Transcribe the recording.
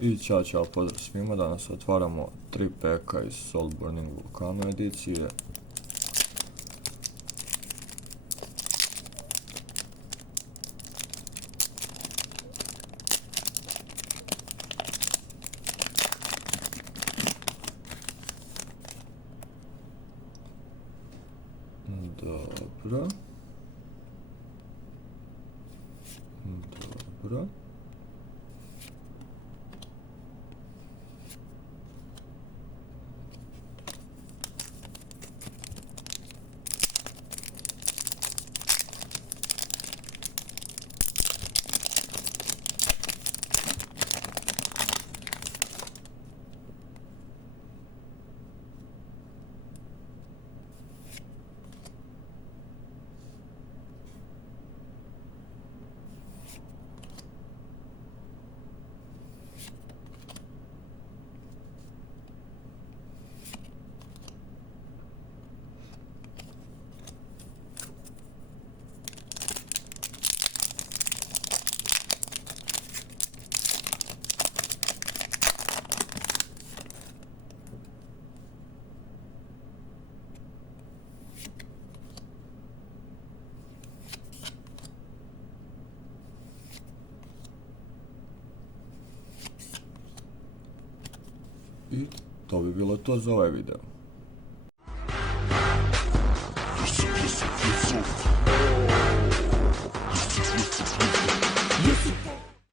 I ćao pozdrav svima, danas otvaramo 3 peka iz Soul Burning Volcano edicije. Dobro. Dobro. I to bi bilo to za ovaj video.